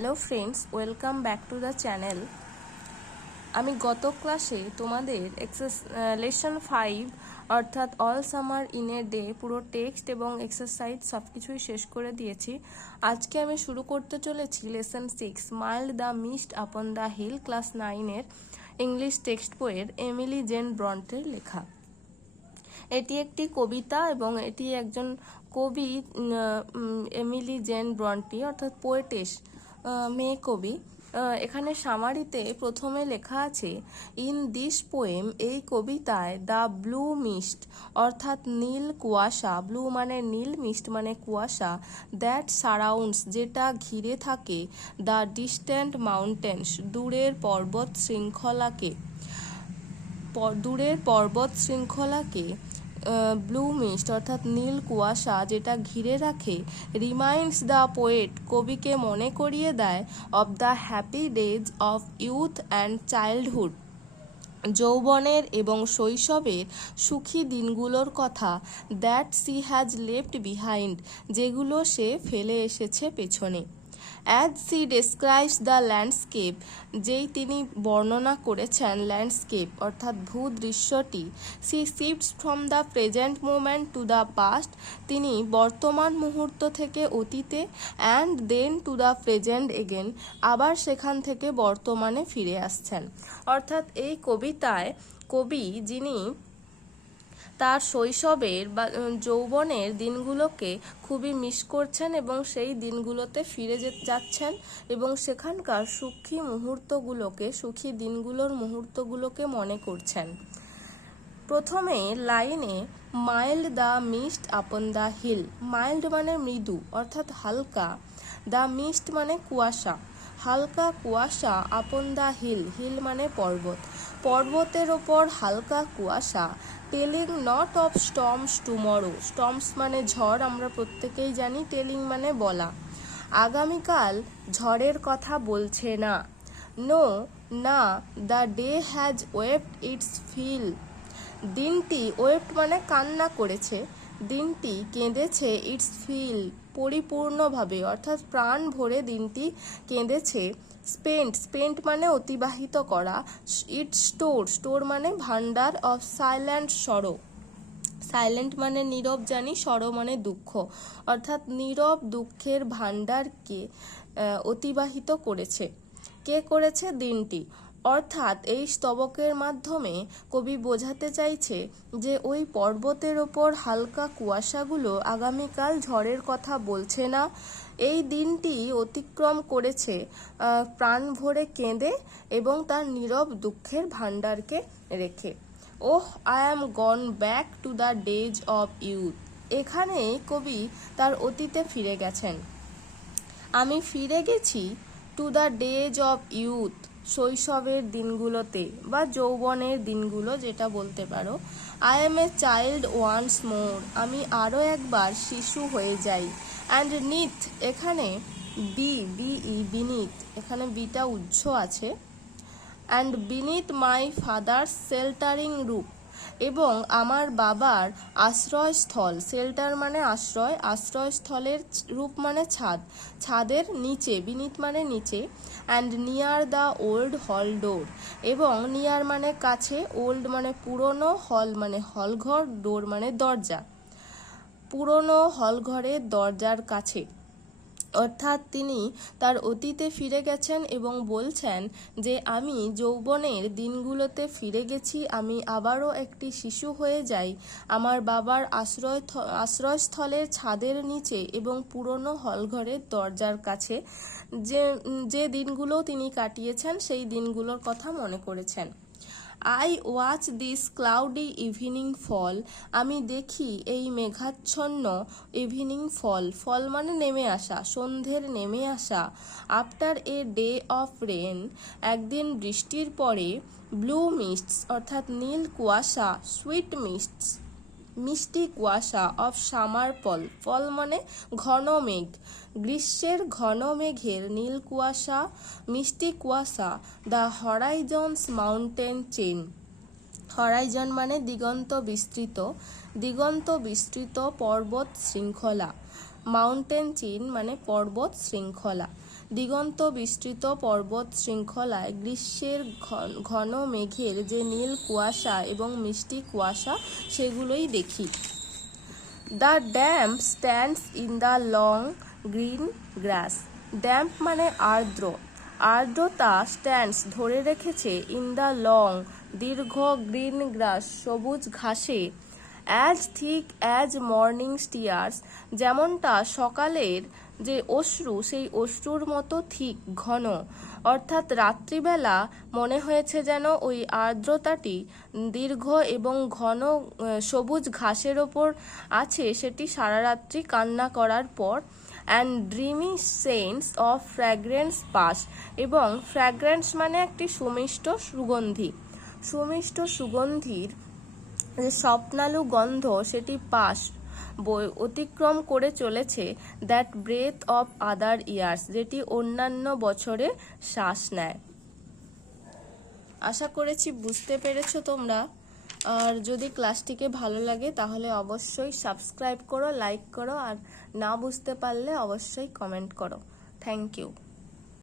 Hello friends, welcome back to the channel. আমি গত ক্লাসে তোমাদের লেসন 5 অর্থাৎ all summer in a day পুরো টেক্সট এবং এক্সারসাইজ সব কিছুই শেষ করে দিয়েছি। আজকে আমি শুরু করতে চলেছি lesson 6 mild the mist upon the hill, class 9-এর ইংলিশ টেক্সট বইয়ের এমিলি জেন ব্রন্টের লেখা। এটি একটি কবিতা এবং এটি একজন কবি এমিলি জেন ব্রন্টি অর্থাৎ পোয়েটেস, মেয়ে কবি। এখানে সামারিতে প্রথমে লেখা আছে, ইন দিস পোয়েম, এই কবিতায় দ্য ব্লু মিস্ট অর্থাৎ নীল কুয়াশা, ব্লু মানে নীল, মিস্ট মানে কুয়াশা, দ্যাট সারাউন্ডস যেটা ঘিরে থাকে, দ্য ডিস্ট্যান্ট মাউন্টেন্স দূরের পর্বত শৃঙ্খলাকে ব্লু মিস্ট অর্থাৎ নীল কুয়াশা যেটা ঘিরে রাখে, রিমাইন্ডস দ্য পোয়েট কবিকে মনে করিয়ে দেয়, of the happy days of youth and childhood যৌবনের এবং শৈশবের সুখী দিনগুলোর কথা, that she has left behind যেগুলো সে ফেলে এসেছে পেছনে। As she describes the landscape যেই তিনি বর্ণনা করেছেন ল্যান্ডস্কেপ অর্থাৎ ভূদৃশ্যটি, she shifts from the present moment to the past তিনি বর্তমান মুহূর্ত থেকে অতীতে, and then to the present again আবার সেখান থেকে বর্তমানে ফিরে আসছেন। অর্থাৎ এই কবিতায় কবি যিনি তার শৈশবের বা যৌবনের দিনগুলোকে খুবই মিস করছেন এবং সেই দিনগুলোতে ফিরে যাচ্ছেন এবং সেখানকার সুখী দিনগুলোর মুহূর্তগুলোকে মনে করছেন। প্রথমে লাইনে mild the mist upon the hill, mild মানে মৃদু অর্থাৎ হালকা, দ্য মিস্ট মানে কুয়াশা, হালকা কুয়াশা, আপন দ্য হিল, হিল মানে পর্বতের ওপর হালকা কুয়াশা, telling not of storms tomorrow, storms মানে ঝড়, আমরা প্রত্যেকেই জানি, টেলিং মানে বলা, আগামীকাল ঝড়ের কথা বলছে না, নো না, the day has wept its fill, দিনটি ওয়েপ্ট মানে কান্না করেছে, দিনটি কেঁদেছে, ইটস ফিল পরিপূর্ণভাবে অর্থাৎ প্রাণ ভরে দিনটি কেঁদেছে, স্পেন্ট মানে অতিবাহিত করা, ইটস স্টোর মানে ভান্ডার, অফ সাইলেন্ট সরো, সাইলেন্ট মানে নীরব জানি, সরো মানে দুঃখ, অর্থাৎ নীরব দুঃখের ভান্ডারকে অতিবাহিত করেছে। কে করেছে? দিনটি। অর্থাৎ এই স্তবকের মাধ্যমে কবি বোঝাতে চাইছে যে ওই পর্বতের ওপর হালকা কুয়াশাগুলো আগামীকাল ঝড়ের কথা বলছে না, এই দিনটি অতিক্রম করেছে প্রাণ ভরে কেঁদে এবং তার নীরব দুঃখের ভান্ডারকে রেখে। Oh I am gone back to the days of youth, এখানে কবি তার অতীতে ফিরে গেছেন। আমি ফিরে গেছি to the days of youth, শৈশবের দিনগুলোতে বা যৌবনের দিনগুলো যেটা বলতে পারো। I am a child once more, আমি আরও একবার শিশু হয়ে যাই। অ্যান্ড নিথ, এখানে বিনিথ, এখানে বিটা উজ্জ্ব আছে। And beneath my father's sheltering roof, এবং আমার বাবার আশ্রয়স্থল, শেল্টার মানে আশ্রয়, আশ্রয়স্থলের রূপ মানে ছাদ, ছাদের নিচে, বিনিথ মানে নিচে, অ্যান্ড নিয়ার দ্য ওল্ড হল ডোর, এবং নিয়ার মানে কাছে, ওল্ড মানে পুরনো, হল মানে হলঘর, ডোর মানে দরজা, পুরনো হলঘরের দরজার কাছে। অর্থাৎ তিনি তার অতীতে ফিরে গেছেন এবং বলছেন যে আমি যৌবনের দিনগুলোতে ফিরে গেছি, আমি আবারও একটি শিশু হয়ে যাই আমার বাবার আশ্রয়স্থলের ছাদের নিচে এবং পুরনো হলঘরের দরজার কাছে। যে দিনগুলো তিনি কাটিয়েছেন সেই দিনগুলোর কথা মনে করেছেন। I watch this cloudy evening fall, আমি দেখি এই মেঘাচ্ছন্ন ইভিনিং ফল মানে নেমে আসা, সন্ধ্যের নেমে আসা, after a day of rain, একদিন বৃষ্টির পরে, ব্লু মিস্টস অর্থাৎ নীল কুয়াশা, সুইট মিস্টস মিষ্টি কুয়াশা, অফ সামার ফল মানে ঘন মেঘ, গ্রীষ্মের ঘন মেঘের নীল কুয়াশা, মিষ্টি কুয়াশা, দ্য হরাইজনস মাউন্টেন চেইন, হরাইজন মানে দিগন্ত বিস্তৃত পর্বত শৃঙ্খলা, মাউন্টেন চেইন মানে পর্বত শৃঙ্খলা, দিগন্ত বিস্তৃত পর্বত শৃঙ্খলায় গ্রীষ্মের ঘন মেঘের যে নীল কুয়াশা এবং মিষ্টি কুয়াশা সেগুলোই দেখি। The damp stands in the long green glass. Damp মানে আর্দ্র, আর্দ্রতা স্ট্যান্ডস ধরে রেখেছে ইন দ্য লং দীর্ঘ গ্রিন গ্রাস সবুজ ঘাসে, as thick as morning stares যেমনটা সকালের যে অশ্রু সেই অশ্রুর মতো থিক ঘন, অর্থাৎ রাত্রিবেলা মনে হয়েছে যেন ওই আর্দ্রতাটি দীর্ঘ এবং ঘন সবুজ ঘাসের ওপর আছে, সেটি সারা রাত্রি কান্না করার পর। And dreamy sense of fragrance pass, এবং ফ্র্যাগ্রেন্স মানে একটি সুমিষ্ট সুগন্ধি, সুমিষ্ট সুগন্ধির যে স্বপ্নালু গন্ধ সেটি পাস অতিক্রম করে চলেছে। That breath of other years, যেটি অন্যান্য বছরে শ্বাস নেয়। আশা করেছি বুঝতে পেরেছো তোমরা। আর যদি ক্লাসটিকে ভালো লাগে তাহলে অবশ্যই সাবস্ক্রাইব করো, লাইক করো, আর না বুঝতে পারলে অবশ্যই কমেন্ট করো। Thank you.